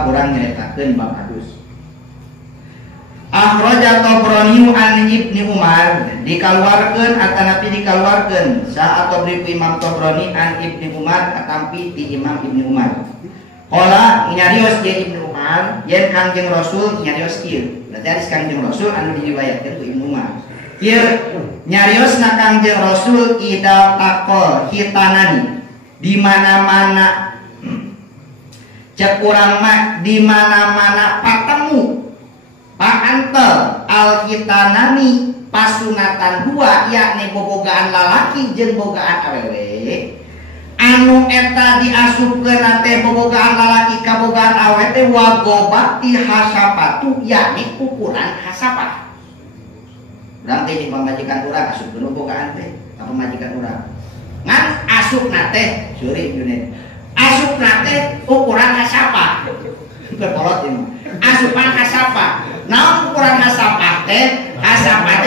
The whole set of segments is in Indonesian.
Kurang nyeritakeun Bang Adus. Akhraja Tabrani an Ibnu Umar, dikaluarkeun atanapi dikaluarkeun sa atau beri Imam Tabrani an Ibnu Umar atampi ti Imam Ibnu Umar. Qala nyarios ge Ibnu Umar yen Kangjeng Rasul nyarios kieu. Berarti ari Kangjeng Rasul anu diriwayatkeun ku Ibnu Umar. Kieu nyariosna Kangjeng Rasul ida taqol hitanani di mana-mana cek urang mah di mana-mana patemu paantel alkitanani pasunatan dua yakni bobogaan lalaki jeung bogaan awewe anu eta diasupkeun teh bobogaan lalaki ka bogaan awewe teh wagobati hasapatu yakni ukuran hasapah. Urang teh jeung pamajikan urang asupkeun bobogaan teh ka pamajikan urang ngan asupna teh seureun Junet asupan teh ukuran hasapa berkolot ini asupan hasapa naon ukuran hasapa teh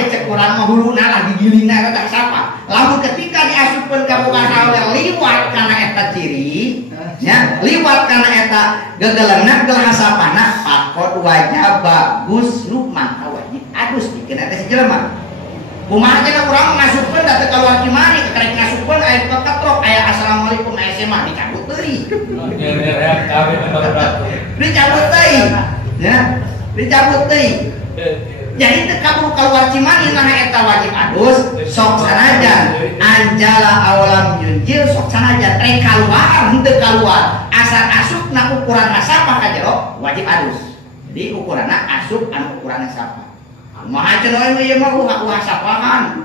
cek urang mah huluna lagi gilingna eta hasapa lamun ketika diasupkeun ka bogaan awewe liwat kana eta ciri nya liwat kana eta gegelengna geul hasapana pakot wajib bagus lu maka wajib adus dikeun eta si jelema kumaha cenah urang ngasupkeun da teu kaluar kimari karek ngasupkeun aya keketrok aya assalamualaikum aya sema dicabut teuing. Dicabut teuing. Ya, dicabut teuing. Jadi teu kabur kaluar kimari nah eta wajib adus sok sanajan anjala awalam yunjil sok sanajan rek kaluar henteu kaluar asal asupna ukuran hasapa ka jero wajib adus. Jadi ukuranna asup anu ukuran hasapa. Kumaha cenah ieu mah ulah sapahan.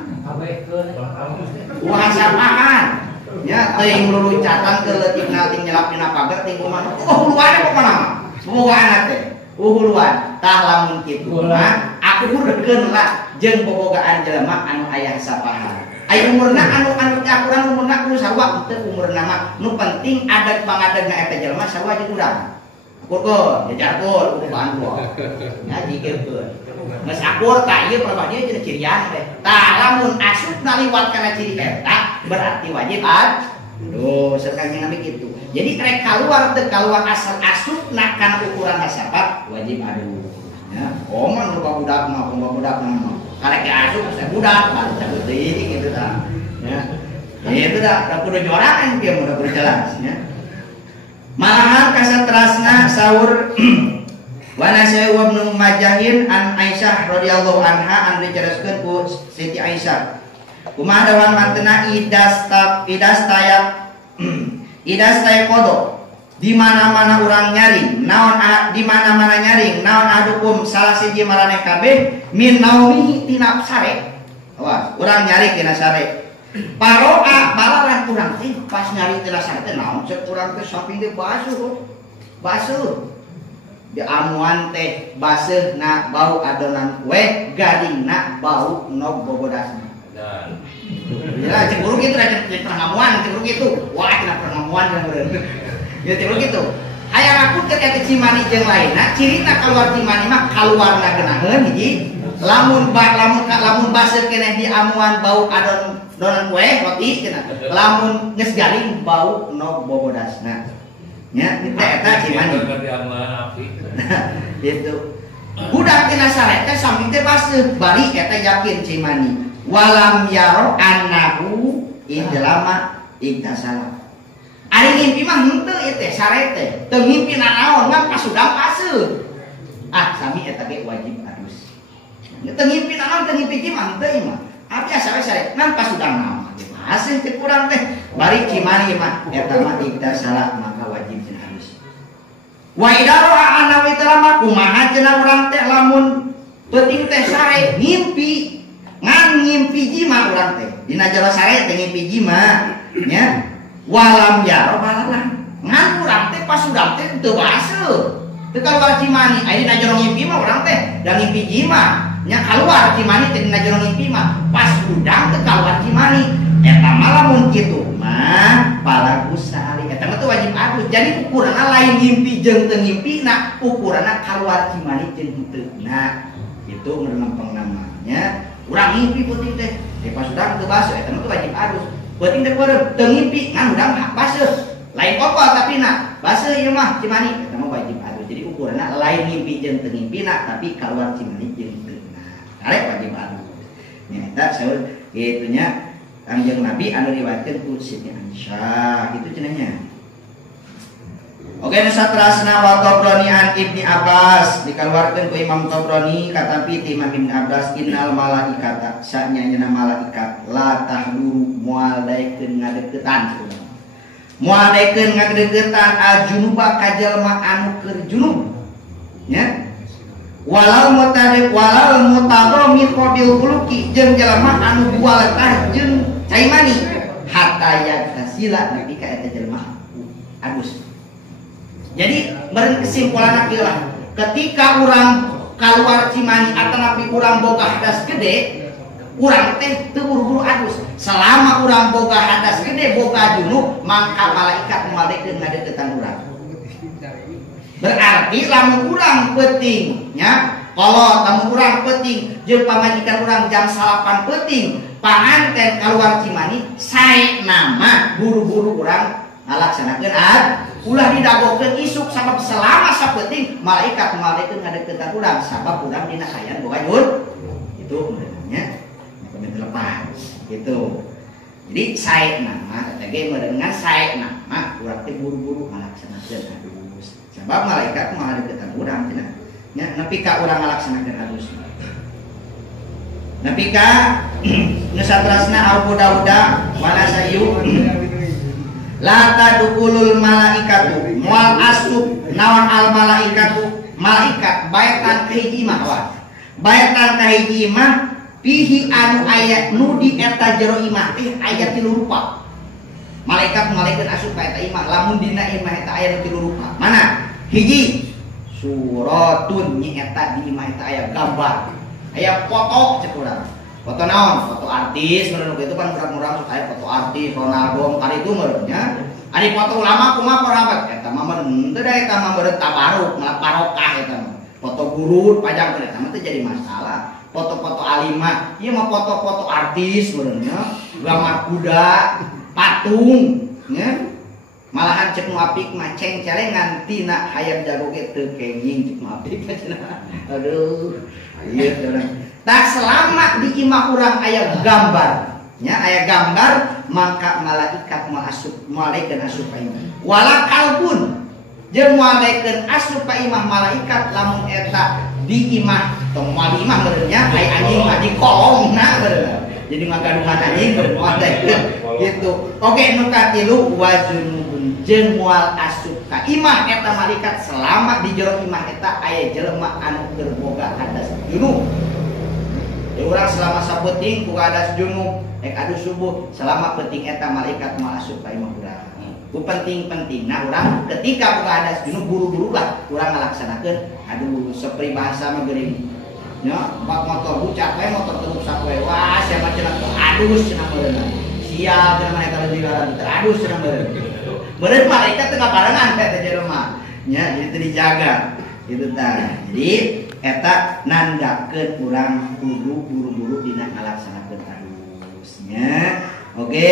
Ulah sapahan. Ya teuing lulucatan ke leutikna ting nyelapina pager ting kumaha. Huluan pokona mah. Bobogaan teh. Huluan. Tah lamun kitu mah aku kudukeun lah jeung bobogaan jelema anu aya sapahan. Aya umurna anu akuran umurna kudu sarua teu umurna mah nu penting adat pangadegna eta jelema sarua jeung urang. Akur jajarkeun ukuran gua. Ngaji keun. Geus akur ka ieu prabadi jeung cirian teh. Tah lamun asupna liwat kana ciri eta berarti wajib aduh sekarang nabi kitu. Jadi rek kaluar teu kaluar asal asupna kana ukuran hasapa wajib aduh. Ya, oman loba budak mah budak mah. Karek asup saya budak kan cabut deui gitu tah. Ya. Itu dah kudu jorangan kieu mun berjalan ya. Malahan kasatrasna sahur wa nasai wa ibnu Majahin an Aisyah radhiyallahu anha an dijelaskeun ku Siti Aisyah. Kumaha dawan mantena idastaya kodo di mana-mana urang nyaring naon di mana-mana nyaring naon adukum salah siji maraneh kabeh min naumihi tina sare. Awas urang nyaring tina sare. Paroa balaran urang teh pas nyari tina sare teh naon cek urang teh samping teh basuh di amuan teh baseuhna bau adonan kue gadingna bau nog bobodasna. Ya cek buruk itu cek pengamuan cek buruk itu wah cenah pengamuan kan beureun. Ya cek buruk itu hayang aku teh eta cimani jeung lainna cirina kaluar cimani mah kaluarna geunaheun hiji lamun baseuh keneh di amuan bau adonan kue roti cenah lamun geus garing bau nog bobodasna. Ya, eta cimani. Gitu. Budak tina sare teh samping teh baseuh, bari eta yakin cimani. Walam yaro annahu idlama iktasala. Ari ngimpi mah henteu ieu teh sare teh. Teu ngimpi naon mah pasudang baseuh. Ah, sami eta ge wajib adus. Teu ngimpi naon teu ngimpi mah henteu mah. Abi asa we sare ngan pasudang naon. Baseuh teh kurang teh. Bari cimani mah eta mah iktasala maka wajib cenah adus. Wa idaro anawi telama kumaha cenah urang teh lamun penting teh sare ngimpi ngan ngimpi jima urang teh dina jero sare teh ngimpi jima nya walam yaro balalan ngan urang teh pasudang teh teu baseuh teu kaluar cimani aya dina jero ngimpi mah urang teh da ngimpi jima nya kaluar cimani teh dina jero ngimpi mah pasudang teu kaluar cimani eta mah lamun kitu mah palagus sahari eta eta mah teh wajib adus. Jadi ukuranna lain ngimpi jeung teu ngimpina, ukuranna kaluar cimani jeung henteu. Nah, itu menempeng namanya. Urang ngimpi peuting teh, pas urang teu baseuh eta mah teh wajib adus. Peuting teh peureum teu ngimpi ngan urang baseuh. Lain pokok tapi nak baseuh ieu mah cimani eta mah wajib adus. Jadi ukuranna lain ngimpi jeung teu ngimpina tapi kaluar cimani jeung teu. Nah, karek wajib adus. Nya eta saur gitunya Kanjeng Nabi anu riwayatkeun ku Siti Aisyah gitu cenahnya. Oke, nu saterasna wa Tabrani an Ibni Abbas dikeluarkeun ku Imam Tabrani kata ti Imam Ibnu Abbas innal malaikata sanyana malaikat la tahduru moal daekeun ngadeuketan. Moal daekeun ngadeuketan ajunuba ka jalma anu keur junub. Nya. Walau mutadami qabil khuluqi jeung jalma anu bualatah jeung cai mani hatta yatasila nepi ka eta jalma adus. Jadi beureun kesimpulanna kieu lah. Ketika urang kaluar cimani atanapi urang boga hadas gede, urang teh teu buru-buru adus. Selama urang boga hadas gede, boga junub, maka malaikat moal ngadeuketan urang. Berarti lamun urang peuting nya kalau tamu urang peuting jeung pamajikan urang jam 8 peuting panganten kaluar cimani sae nama buru-buru urang ngalaksanakeun ulah didagokeun isuk sabab selama sapeuting malaikat malaikat ngadeuketan urang sabab urang dina hayang boga jun itu nya komentar lepas gitu. Jadi sae nama eta ge meureungan sae nama urang teh buru-buru ngalaksanakeun sebab malaikat mau ngadeuketan urang cenah nya nepi ka urang ngalaksanakeun adus. Nepi ka nu saterasna Abu Dawud wa Nasa'i la tadkhulul malaikatu moal asup naon al malaikatu malaikat baetan ka hiji imah wa baetan ka hiji imah pihi anu aya nu di eta jero imah teh aya 3 rupa. Malaikat asup ka eta imah lamun dina imah eta aya 3 rupa. Mana? Hiji suratun nyaeta di imah eta aya gambar, aya foto cek urang. Foto naon? Foto artis, menurut itu kan murah-murah sok aya foto artis, Ronaldo, kali itu menurutnya. Ari foto ulama kumaha parabat? Eta mah meureun teu da eta mah meureun tabaruk, malah barokah eta mah. Foto guru pajang eta mah teu jadi masalah. Foto-foto alimah, ieu mah foto-foto artis menurutnya, gambar kuda, patung, nya. Malahan cek nu apik mah ceng celengan tina hayang jago ge teu kenging cek nu apik cenah. Aduh, ieu urang. Tak selama di imah urang aya gambar, nya aya gambar maka malaikat malaikat asup ka imah. Walakalpun jeung malaikat asup ka imah malaikat lamun eta di imah tong moal di imah beureunya aya anjing mah di kolongna beureunya. Jadi magaduhan anjing malaikat gitu. Oke nu katilu wajunubun jeung moal asup ka imah eta malaikat selama di jero imah eta aya jelema anu keur boga hadas junub. Urang selama sapeuting boga hadas junub ek adus subuh selama peuting eta malaikat moal asup ka imah urang. Ku penting-pentingna urang ketika boga hadas junub buru-buru lah urang ngalaksanakeun aduh seperibahasa mah geuring nya bak motor bucak we motor terus sapoe wah sia mah cenah adus cenah meureun. Sial cenah eta leuwih teradus cenah meureun. Meureun malaikat teu ngabarengan eta jelema nya jadi teu dijaga gitu tah. Jadi eta nandakeun urang kudu buru-buru dina ngalaksanakeun adusnya. Oke,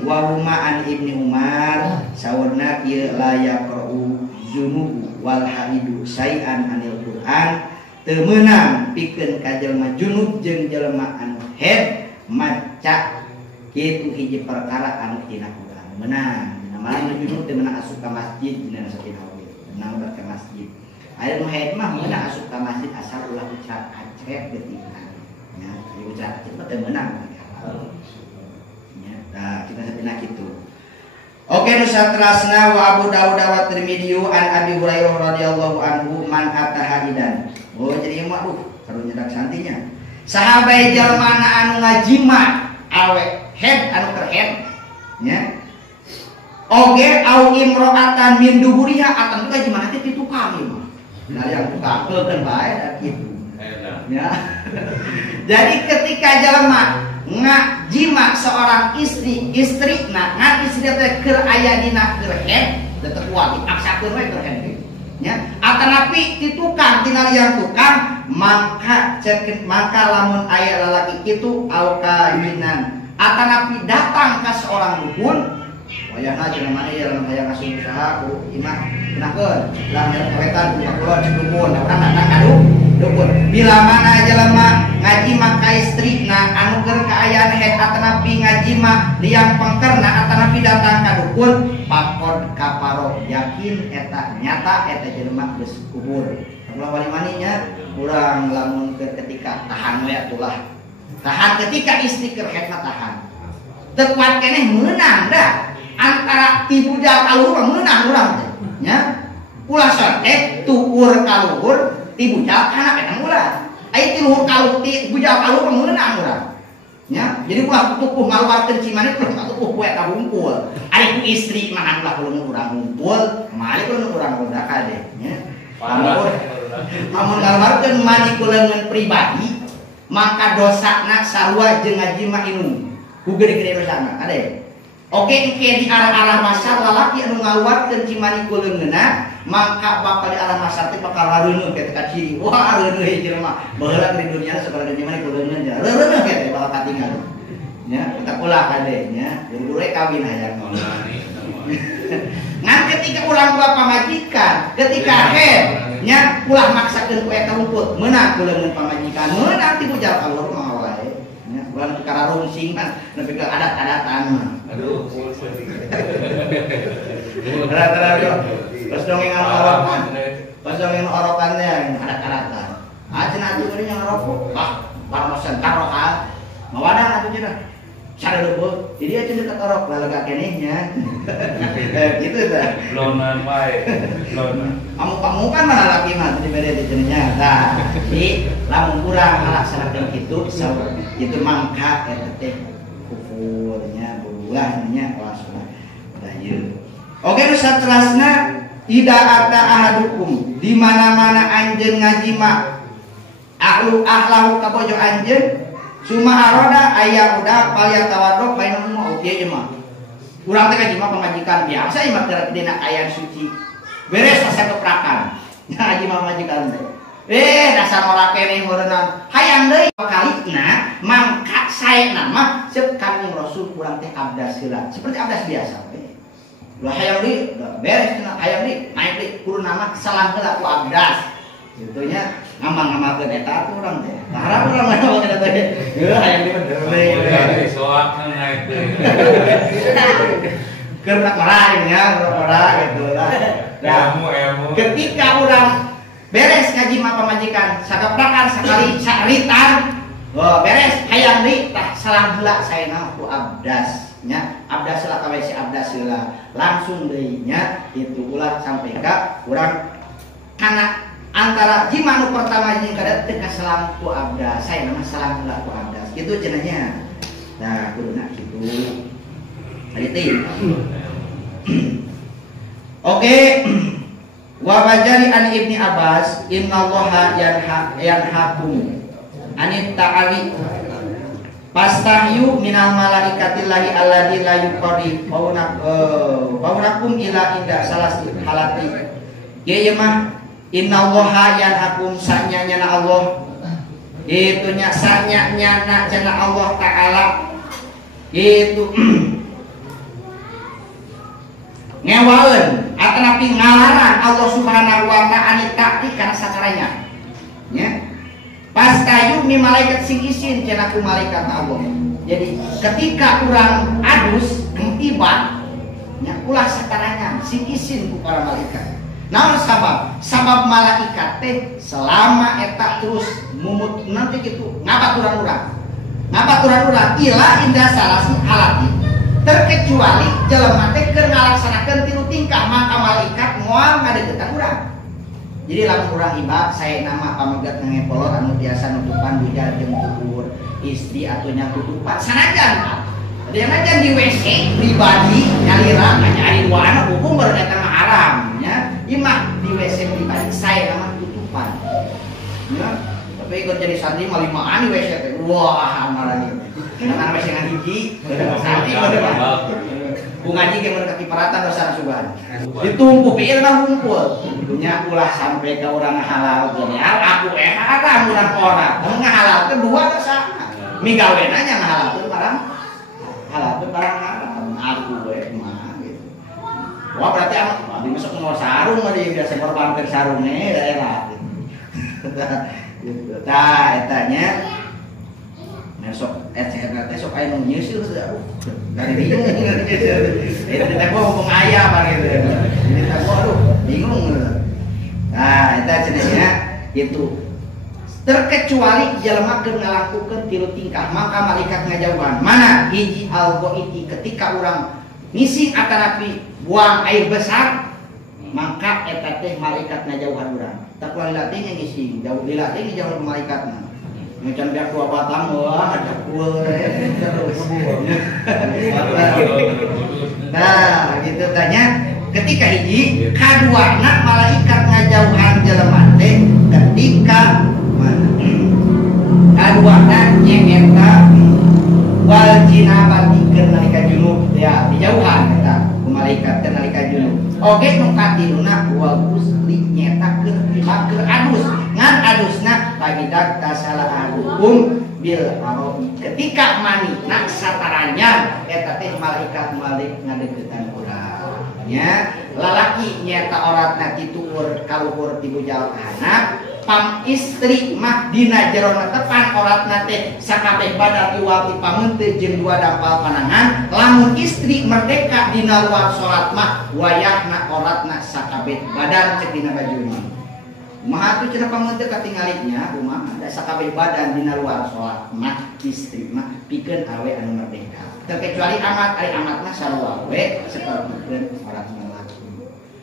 wa huma an Ibni Umar sawarna ieu la yaqra'u junubu wal haidu syai'an anil Qur'an teu meunang pikeun ka jelema junub jeung jelema anu haid maca kitu hiji perkara anu tina Qur'an. Meunang dina malam junub teu meunang asup ka masjid dina sakieu meunang ka masjid. Aya nu haid mah meunang asup ka masjid asal ulah ucap acep geutingan. Nya, aya ucap acep teu meunang. Nah, kita sebenarnya gitu. Oke, nu saterasna wa Abu Dawud wa Tirmidzi an Abi Hurairah radhiyallahu anhu man atahaidan. Oh, jadi mah karu nyedak santinya. Sahabat jalmana anu ngajima awe head anu keur head nya. Oge au imro'atan min duburiha atan teh gimana teh kitu kami mah. Nah, yang tukang bae da kitu. Ya. Jadi ketika jalma ngajima seorang istri ngan istri teh keur aya dina keur head teu kuat dipaksakeun we keur head nya atanapi ti tukang tina liang tukang maka lamun aya lalaki kitu auka hinan atanapi datang ka seorang dukun wayahna cenah mana ya lamun hayang ngasuh usaha ku imah kenakeun lamun kawetan buka keluar cek dukun urang datang ka dukun bila mana jelema ngaji maka istri na anu keur kaayaan head atanapi ngaji mah liang pangkerna atanapi datang ka dukun pakod kaparo yakin eta nyata eta jelema geus kubur ulah wali maninya urang lamun ketika tahan we atulah tahan ketika istri keur head tahan teu kuat keneh meunang dah antara ti bujal kaluhur meunang urang teh nya ulah teh tukur kaluhur ti bujal kana eta ulah aya ti luhur kaluhur ti bujal kaluhur meunang urang nya jadi ulah tukuh ngaluarkeun cimane terus tukuh poe ka hungkul ari ku istri mah ulah kudu urang hungkul mali kudu urang udah kade nya amun ngaluarkeun mani ku leungeun pribadi maka dosana sarua jeung ngaji mah inung ku gede-gede dosana ade oke engke di arah-arah masar lalaki anu ngaluarkeun cimani ku leungeunna maka bakal di arah masar teh bakal rareuneuh ketika ciri wah rareuneuh jelema baheula di dunia sabaraha cimani ku leungeun ja rareuneuh teh bakal katingal nya kita ulah kade nya buru-buru kawin hayang ngan ketika ulang gua pamajikan ketika head nya ulah maksakeun ku eta rumput meunang ku leungeun pamajikan meunang ti bujal kaluhur mah wae nya ulah perkara rungsing kan nepi ka adat-adatan mah aduh rata-rata pas dongeng orokan pas dongeng orokannya adat-adatan cenah atuh geuning yang ngarokok parmosan karoka mawadang atuh cenah cara deubeut jadi aja dekat orok lalega kenehnya gitu tah lonan wae lonan kamu kan mana laki mah di beda di cenanya tah jadi lamun urang ngalaksanakeun kitu itu mangka eta teh kufurnya buahnya wasna da ieu oke nu saterasna ida ata ahadukum di mana-mana anjeun ngaji mah ahlahu ka bojo anjeun cuma aroda ayah udah paling tawadok mainan mau oke aja mah kurang teh mah pemajikan biasa imah dina ayat suci beres asa keprakan ngaji mah pemajikan teh dasar ora keneh meureunna hayang deui kalina mangka saena mah ceuk Kanjeng Rasul kurang teh abdas heula seperti abdas biasa teh ulah hayang deui beres hayang deui naik deui kudu nama salam heula ku abdas gitunya ngambang-ngambang eta urang teh harap urang mah eta teh hayang dibener soak naik teh keur marahin ya ora gitu lah ilmu ketika urang beres ngaji mah pamajikan sakaprakan sakali saritan beres hayang deui tah salam heula saena ku abdas nya abdas heula ka WC abdas heula langsung deui nya itu ulah sampai ka urang kana antara jima nu pertama jeung kada teh salam ku abdas saya nama salam heula ku abdas kitu cenahnya nah kuduna kitu ari teh oke wa bajari an Ibni Abbas innallaha yanhakum anit ta'ali pastahyu minal malaikatillahi alladzi la yuqarrib baunakum ila inda salasti halati ye mah innallaha yanhakum sanyanya Allah itunya sanyanya cenah Allah taala itu ngewaeun atanapi ngalarang Allah Subhanahu wa taala takti kana sacaranya nya pastayu mi malaikat sing isin cenah ku malaikat Allah jadi ketika urang adus tiba nya ulah sacaranya sing isin ku para malaikat. Naon sabab malaikat teh selama eta terus mumut nanti gitu ngabaturan urang ila indah salasi halati terkecuali jelema teh keur ngalaksanakeun tilu tingkah maka malaikat moal ngadeukeutan urang jadi lamun urang iba saya nama pamegat ngepolor anu biasa nutupan bujal jeung tutur istri atunya tutupan sanajan ada yang aja di WC pribadi nyalira nyari wana hukum baru datang haram ya imah di WC pribadi saya nama tutupan ya tapi ikut jadi santri mah limaan di WC teh wah marahnya Karena masih ngahiji, nanti bunga jika mendekati paratan dosa suban. Ditumpuk pikir mah kumpul. Nya ulah sampai ke orang halal gini. Aku ada murah orang. Ngahalal kedua dosa. Migawena nya ngahalal tuh barang haram. Aku mah gitu. Wah berarti amat dimasuk mau sarung mah dia biasa korban sarungnya daerah. Gitu. Tah etanya sok esok aya nu nyeuseul dari bingung itu kita ngomong ayam gitu kita aduh bingung nah eta cenanya itu terkecuali jelema keur ngalakukeun tilu tingkah maka malaikat ngajauhan mana hiji algoiti ketika urang ngisi atanapi buang air besar maka eta teh malaikat ngajauhan urang takwa lilatnya ngisi jauh lilatnya jauh malaikatna macam dia tua batang wah ada kue terus nah gitu tanya ketika hiji kadua anak malaikat ngajauhan jelema teh ketika kadua anak nyengeta wal jinabati keur nalika junub ya dijauhan eta malaikat keur nalika junub oge nu katiluna wal usli nyeta keur adus ngan adusna pagidak tasala hukum bil arabi ketika mani nak satarannya eta teh malaikat malik ngadeuketan urang nya lalaki nyata oratna tituur kaluhur ti bujal kana pam istri mah dina jerona tepan oratna teh sakabeh badan iwal ti pameunteun jeung dua dampal panangan lamun istri merdeka dina luar salat mah wayahna oratna sakabeh badan cek dina bajuna kumaha tuh cenah pameunteun katinggalinya kumaha da sakabeh badan dina luar salat mah istri mah pikeun awe anu merdeka terkecuali amat ari amat mah sarua we sapertikeun oratna laki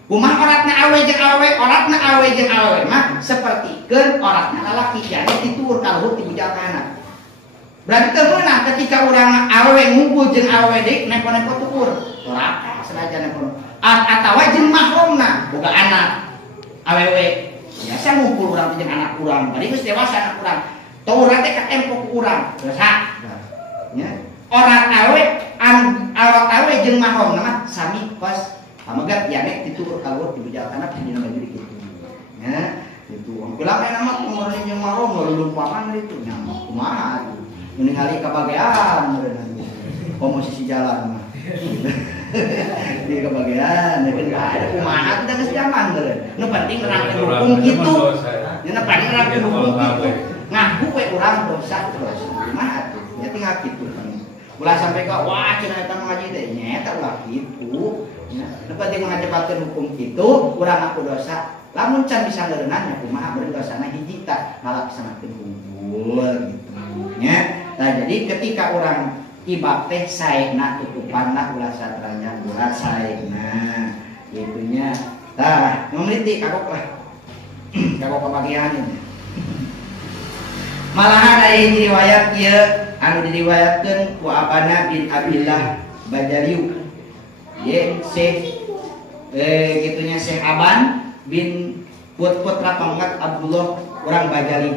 kumaha oratna awe jeung awe mah sapertikeun oratna lalaki jadi dituur kaluhur ti bujakana berarti teu meunang ketika urang awe ngumpul jeung awe deuk nepo-nepo tuur doraka sanajan nepo atawa jeung mahrumna boga anak awewe biasa ngumpul urang jeung anak urang bari geus dewasa anak urang taurat teh katempo ku urang dosa nya orang awak awe jeung mahram mah sami kos amegat yanek dituur kaluhur ti bujakana dina baju kitu nya itu ulah aya nama umurna jeung mahram leuleum paman itu nya kumaha ningali kabagean meureun komposisi jalan mah di kebagian, tapi nggak ada kumaha kita geus zaman meureun. Nu penting nerangkeun hukum kitu. Nya penting nerangkeun hukum kitu. Ngaku we urang dosa terus. Kumaha atuh? Nya tinggal kitu. Ulah sampai ka wah cenah eta ngaji teh nya eta ulah kitu. Nya nu penting ngajebatkeun hukum kitu, urang ngaku dosa. Lamun can bisa ngeureunnan nya kumaha meureun dosana hiji tah ngalaksanakeun hukum gitu. Nya. Nah jadi ketika orang ibab teh saena tutupanna ulah satranya buat saena itunya tah memiliki kagok lah kagok kebagian ini malahan aya riwayat ieu anu diriwayatkeun ku Abana bin Abdillah Bajaliu ye Syekh gitunya Syekh Aban bin putra pangkat Abdullah orang Bajali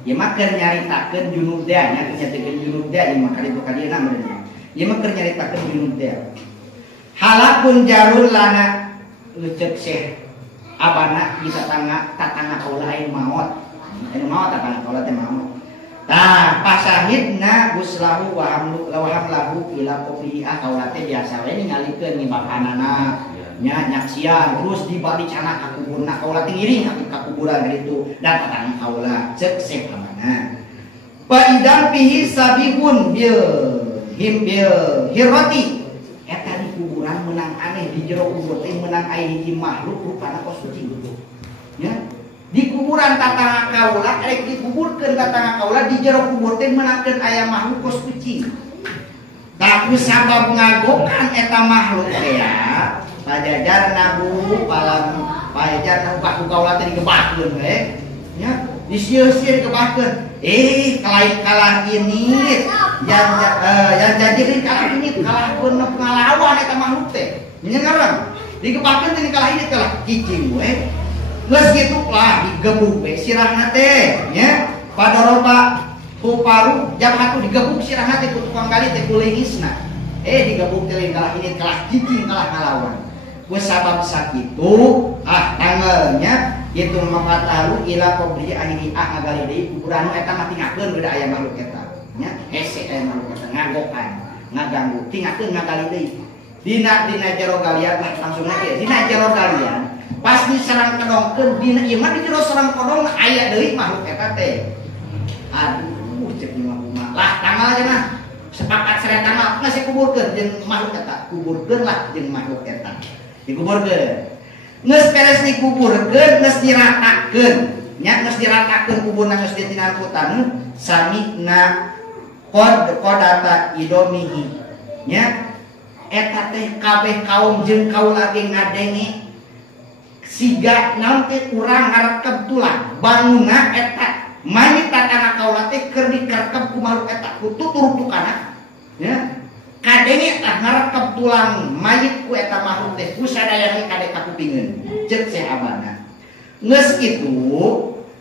ya mah keur nyaritakeun junub teh nya nyaritakeun junub teh ieu mah kali kadieuna meureun ieu mah keur nyaritakeun junub teh halakun jarul lana leuceuk Syekh Abana bisa tatangga kaula aya maot anu maot tatangga kaula teh maot tah pasahidna guslahu wa hamlahu ila qafi'ah kaula teh biasa we ningalikeun nibakanana nya nyaksian terus dibalik cana ka kuburna kaula teh ngiring ka kuburan itu dan tatangga kaula cek Syekh Abana fa idan fihi sabihun bil hirati eta di kuburan menang aneh di jero kubur teh menang aya hiji makhluk rupana kos suci nya di kuburan tatangga kaula rek dikuburkeun tatangga kaula di jero kubur teh menangkeun aya makhluk kos suci tapi sabab ngagokan eta makhluk teh ya pajajar nabu pajajar nabu ka kaula teh digebahkeun we nya disieun-sieun digebahkeun kalah ini yang jadi kalah ini kalah beuneup ngalawan eta makhluk teh nya ngaran digebahkeun teh kalah ini kalah cicing we geus kitu lah digebuk we sirahna teh nya padoroba Kuparu jam 1 digebuk sirahna teh ku tukang gali teh kulehisna. Digebuk teh kalah ini kalah gigi kalah ngalawan. Ku sabab sakitu tanggalnya itu mapataru ila qabri ahli ngagali deui kuburan eta mah tingakeun beda aya makhluk eta nya hese aya makhluk eta ngagokan ngaganggu tingakeun ngagali deui dina jero galian langsung aja dina jero galian pas diserang kedongkeun dina ieu mah di jero sareng kodong aya deui makhluk eta teh aduh cek ieu mah lah tanggal aja mah sepakat sare tanggal geus kuburkeun jeung makhluk eta kuburkeun lah jeung makhluk eta dikuburkeun nges beres dikuburkeun nges diratakeun nya nges diratakeun kuburna nges ditinal kutan samina qodata idomihi nya eta teh kabeh kaum jeung kaula ge ngadenge siga naon teh urang ngarekep tulang bangunna eta mayit tatana kaula teh keur dikarkep ku makhluk eta ku tuturupukana nya kadenge tah ngarekep tulang mayit ku eta makhluk teh ku sadayana kade kakupingeun cek sahabana geus kitu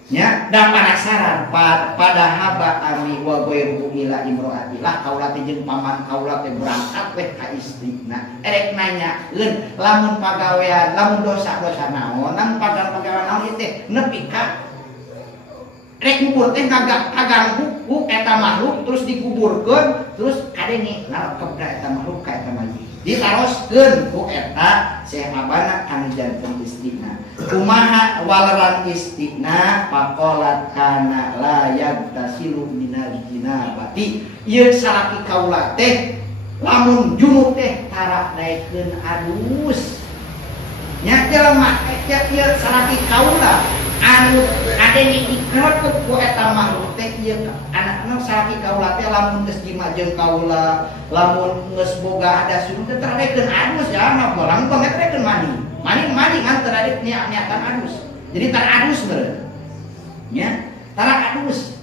nya da panasaran pada haba ami wa ghairu ila imroati lah kaula teh jeung paman kaula teh berangkat weh ka istrina erek nanyaeun lamun pagawean lamun dosa-dosa naon lamun pagawean naon teh nepi ka rek kubur teh kaganggu ku eta makhluk terus dikuburkeun terus kadenge ngarekep da eta makhluk ka eta mayit ditaroskeun ku eta sahabana anu janten istrina kumaha walaran istrina faqalat kana la yagtasilu minal jinabati ieu salaki kaula teh lamun junub teh tara naikeun adus nya jelema ieu salaki kaula anu kadenge dikarepkeun ku eta makhluk teh ieu anakna salaki kaula teh lamun geus dimajeng kaula lamun geus boga ada suruh teh taradekeun adus jangan bolang banget taradekeun mani kan taradeuk niatan adus jadi taradus beureun nya taradus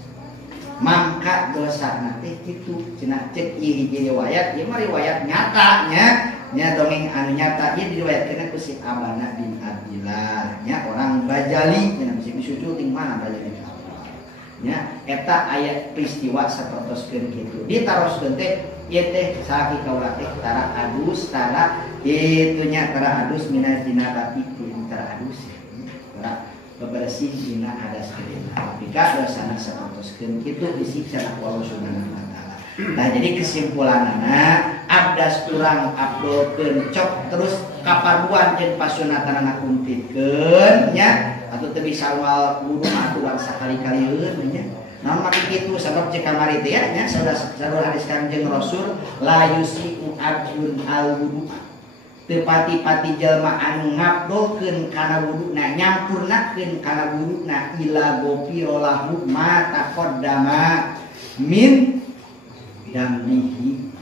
mangka dosana teh kitu cenah cek ieu hiji riwayat ieu mah riwayat nyata nya dongeng anu nyata ieu diriwayatkeun ku si Abana bin Abdillah nya orang Bajali nya bisa disuju ting mana Bajali nya eta aya peristiwa sapertoskeun kitu ditaroskeun teh ieu teh salaki kaula teh tara adus tara kitu nya tara adus minaz jinabati tara adus tara bebersih dina hadas keuna pika dosana sapertoskeun kitu disiksa ku Allah Subhanahu wa taala. Nah jadi kesimpulanana abdas urang abdolkeun cok terus kapaduan jeung pasunatan kumpitkeun nya atuh teu bisa moal wudu atuh urang sakali-kalieun nya. Namun maki kitu sabab cek kamari teh nya saudara hadis Kanjeng Rasul la yusiku abdun al wudu teu pati-pati jalma anu ngabdolkeun kana wuduna nyampurnakeun kana wuduna ila gofiro lahu ma taqaddama min damnihi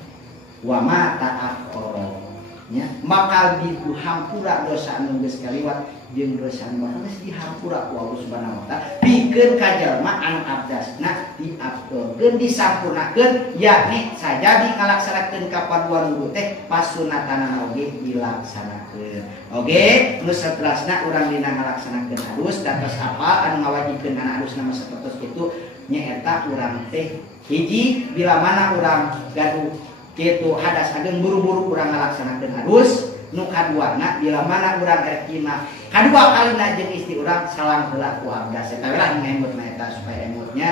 wa ma ta'akhkhara nya bakal ditu hampura dosa anu geus kaliwat jeung dosa anu bakal geus dihampura ku Allah Subhanahu wa taala pikeun ka jalma anu abdasna diabdolkeun disampurnakeun yakni sajadi ngalaksanakeun kapaduan wudu teh pasunatanana oge dilaksanakeun oge nu saterasna urang dina ngalaksanakeun adus dados apa anu ngawajibkeun kana adus nama sapertos kitu nyaeta urang teh hiji bila mana urang gaduh kitu hadas ageun buru-buru urang ngalaksanakeun adus nu kaduana bila mana urang rek imah kadua kalina jeung istri urang salam heula ku abdas eta we lah ngemutna eta supaya emutnya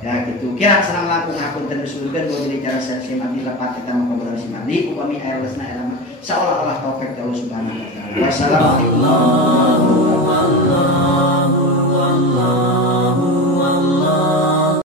ya kitu kira sareng langkung hapunten usulkeun gua jadi cara saksi mandi lepat eta mah kabar si mandi upami air lesna eta mah insyaallah Allah taufik Allah Subhanahu wa taala wassalamualaikum